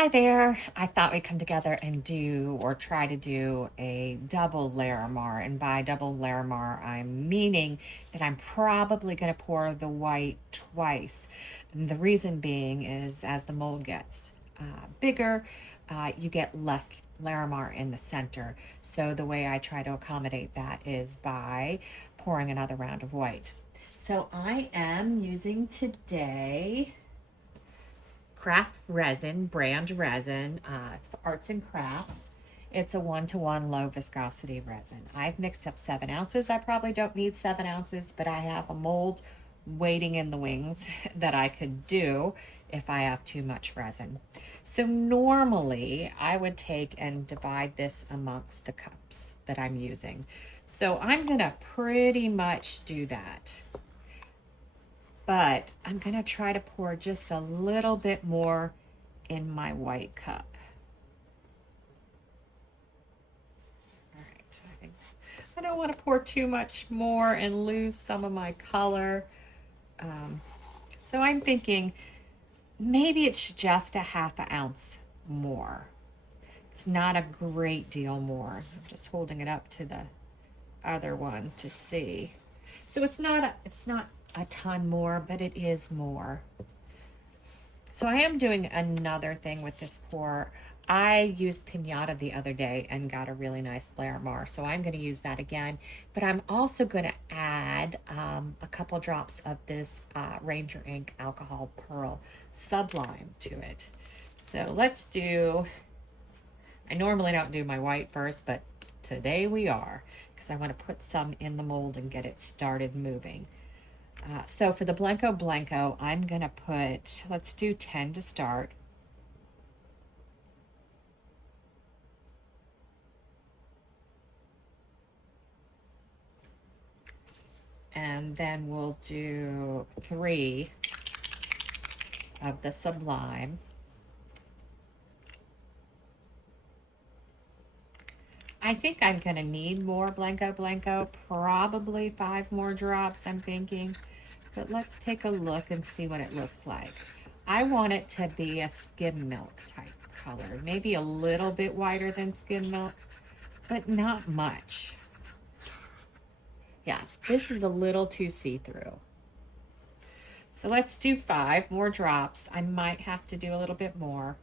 Hi there. I thought we'd come together and do or try to do a double Larimar. And by double Larimar, I'm meaning that I'm probably going to pour the white twice. And the reason being is as the mold gets bigger, you get less Larimar in the center. So the way I try to accommodate that is by pouring another round of white. So I am using today craft resin, brand resin. It's for arts and crafts. It's a 1-to-1 low viscosity resin. I've mixed up 7 ounces. I probably don't need 7 ounces, but I have a mold waiting in the wings that I could do if I have too much resin. So normally I would take and divide this amongst the cups that I'm using. So I'm gonna pretty much do that. But I'm gonna try to pour just a little bit more in my white cup. All right, I don't want to pour too much more and lose some of my color. So I'm thinking maybe it's just a half an ounce more. It's not a great deal more. I'm just holding it up to the other one to see. So it's not a ton more, but it is more. So I am doing another thing with this pour. I used Pinata the other day and got a really nice Larimar, so I'm going to use that again. But I'm also going to add a couple drops of this Ranger Ink Alcohol Pearl Sublime to it. So let's do, I normally don't do my white first, but today we are, because I want to put some in the mold and get it started moving. So for the Blanco Blanco, I'm going to put, let's do 10 to start. And then we'll do 3 of the Sublime. I think I'm going to need more Blanco Blanco, probably 5 more drops, I'm thinking. But let's take a look and see what it looks like. I want it to be a skim milk type color, maybe a little bit whiter than skim milk, but not much. Yeah, this is a little too see-through. So let's do 5 more drops. I might have to do a little bit more.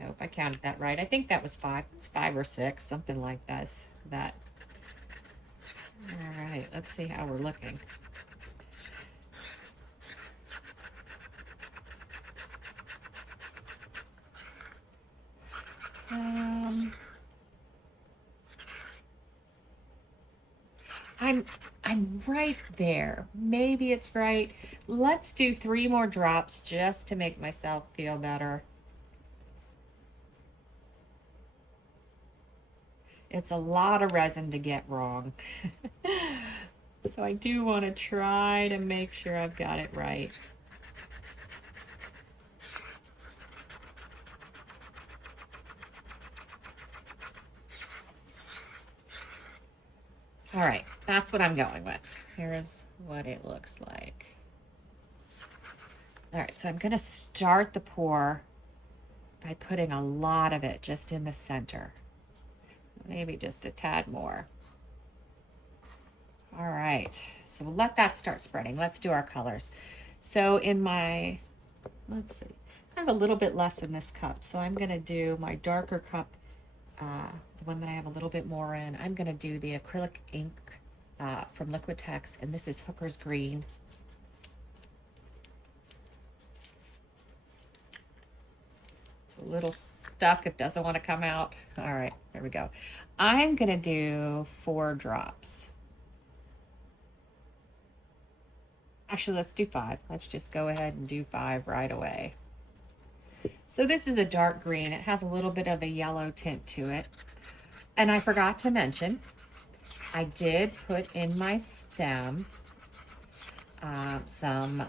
I hope I counted that right. I think that was 5. It's 5 or 6, something like this. That. All right, let's see how we're looking. I'm right there. Maybe it's right. Let's do 3 more drops just to make myself feel better. It's a lot of resin to get wrong. So I do want to try to make sure I've got it right. All right, that's what I'm going with. Here's what it looks like. All right, so I'm going to start the pour by putting a lot of it just in the center. Maybe just a tad more. All right, so we'll let that start spreading. Let's do our colors. So in my, let's see, I have a little bit less in this cup, so I'm going to do my darker cup, the one that I have a little bit more in. I'm going to do the acrylic ink from Liquitex, and this is Hooker's Green. It's a little stuck. It doesn't want to come out. All right, there we go. I'm going to do 4 drops. Actually, let's do 5. Let's just go ahead and do 5 right away. So this is a dark green. It has a little bit of a yellow tint to it. And I forgot to mention, I did put in my stem some,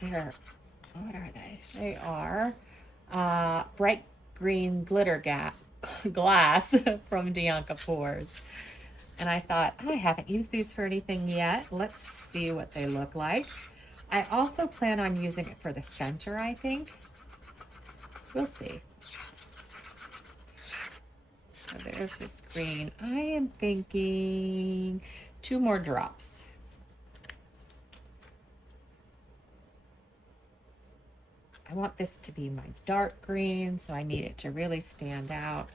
what are they? They are bright green glitter glass from Dianca Pours. And I thought, I haven't used these for anything yet. Let's see what they look like. I also plan on using it for the center, I think. We'll see. So there's this green. I am thinking 2 more drops. I want this to be my dark green, so I need it to really stand out.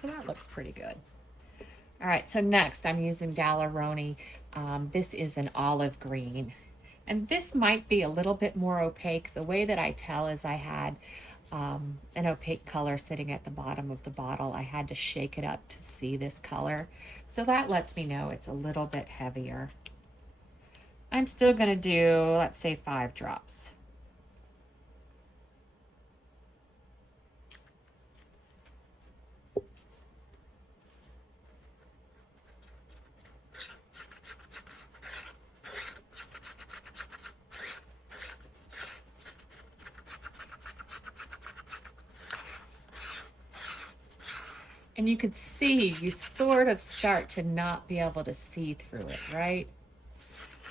So that looks pretty good. All right, so next I'm using Daleroni. This is an olive green. And this might be a little bit more opaque. The way that I tell is I had an opaque color sitting at the bottom of the bottle. I had to shake it up to see this color. So that lets me know it's a little bit heavier. I'm still gonna do, let's say 5 drops. And you could see, you sort of start to not be able to see through it, right?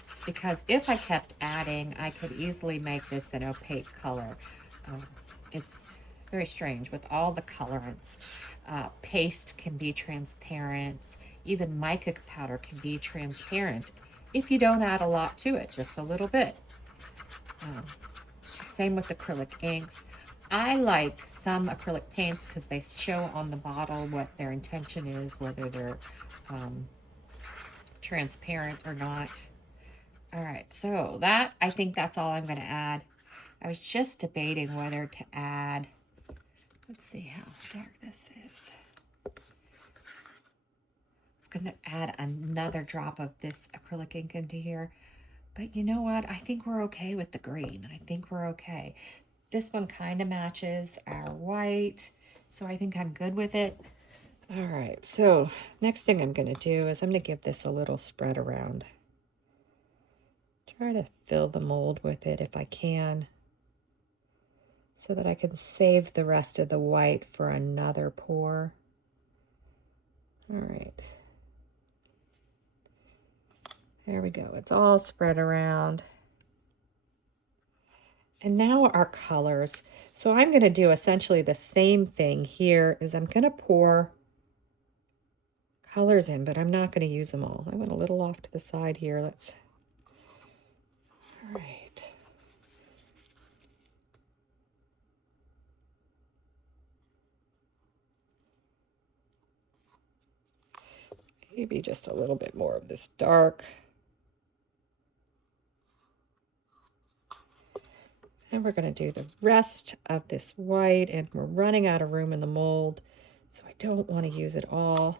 It's because if I kept adding, I could easily make this an opaque color. It's very strange with all the colorants. Paste can be transparent. Even mica powder can be transparent if you don't add a lot to it, just a little bit. Same with acrylic inks. I like some acrylic paints because they show on the bottle what their intention is, whether they're transparent or not. All right, so that, I think that's all I'm going to add. I was just debating whether to add, let's see how dark this is. It's going to add another drop of this acrylic ink into here. But you know what? I think we're okay with the green. I think we're okay. This one kind of matches our white, so I think I'm good with it. All right, so next thing I'm going to do is I'm going to give this a little spread around. Try to fill the mold with it if I can, so that I can save the rest of the white for another pour. All right. There we go. It's all spread around. And now our colors. So I'm going to do essentially the same thing here. Is I'm going to pour colors in, but I'm not going to use them all. I went a little off to the side here. Let's, all right. Maybe just a little bit more of this dark. And we're going to do the rest of this white, and we're running out of room in the mold, so I don't want to use it all.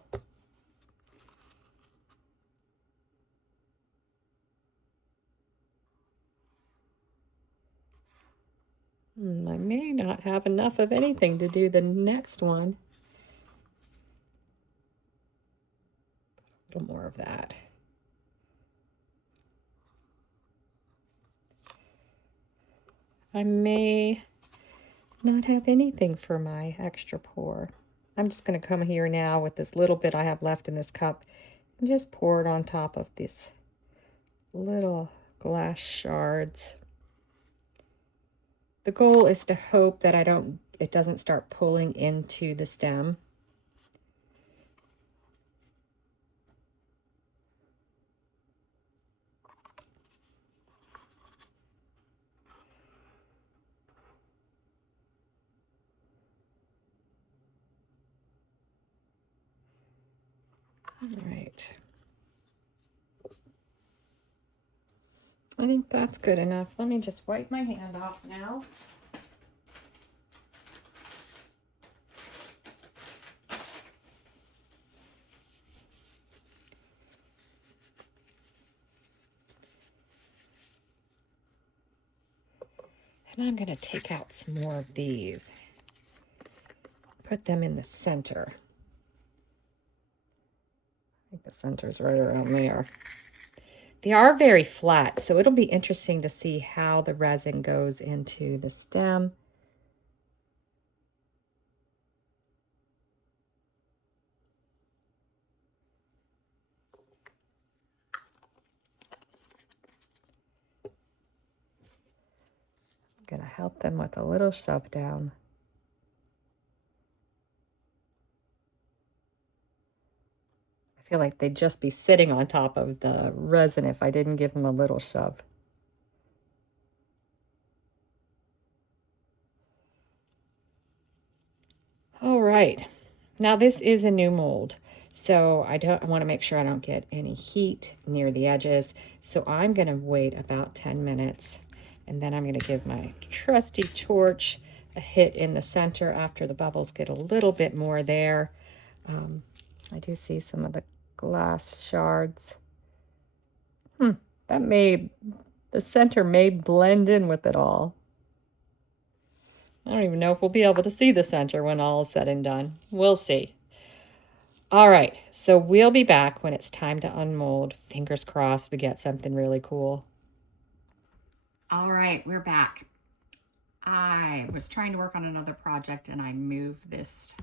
I may not have enough of anything to do the next one. A little more of that. I may not have anything for my extra pour. I'm just going to come here now with this little bit I have left in this cup and just pour it on top of these little glass shards. The goal is to hope that it doesn't start pulling into the stem. All right. I think that's good enough. Let me just wipe my hand off now. And I'm going to take out some more of these. Put them in the center. I think the center's right around there. They are very flat, so it'll be interesting to see how the resin goes into the stem. I'm going to help them with a little shove down. I feel like they'd just be sitting on top of the resin if I didn't give them a little shove. All right, now this is a new mold, so I want to make sure I don't get any heat near the edges. So I'm going to wait about 10 minutes, and then I'm going to give my trusty torch a hit in the center after the bubbles get a little bit more there. I do see some of the glass shards. That the center may blend in with it all. I don't even know if we'll be able to see the center when all is said and done. We'll see. All right, so we'll be back when it's time to unmold. Fingers crossed we get something really cool. All right, we're back. I was trying to work on another project and I moved this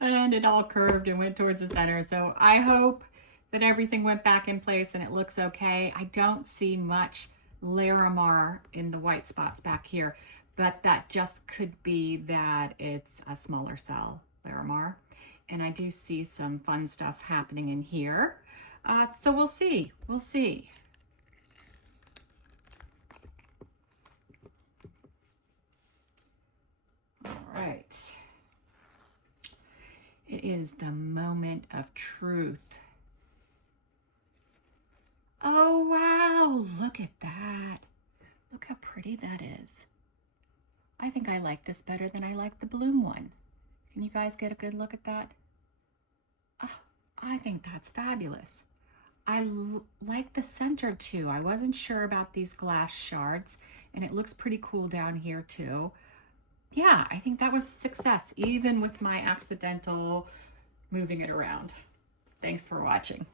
and it all curved and went towards the center. So I hope that everything went back in place and it looks okay. I don't see much Larimar in the white spots back here, but that just could be that it's a smaller cell Larimar. And I do see some fun stuff happening in here. So we'll see. We'll see. All right. It is the moment of truth. Oh, wow. Look at that. Look how pretty that is. I think I like this better than I like the bloom one. Can you guys get a good look at that? Oh, I think that's fabulous. I like the center too. I wasn't sure about these glass shards, and it looks pretty cool down here too. Yeah, I think that was a success, even with my accidental moving it around. Thanks for watching.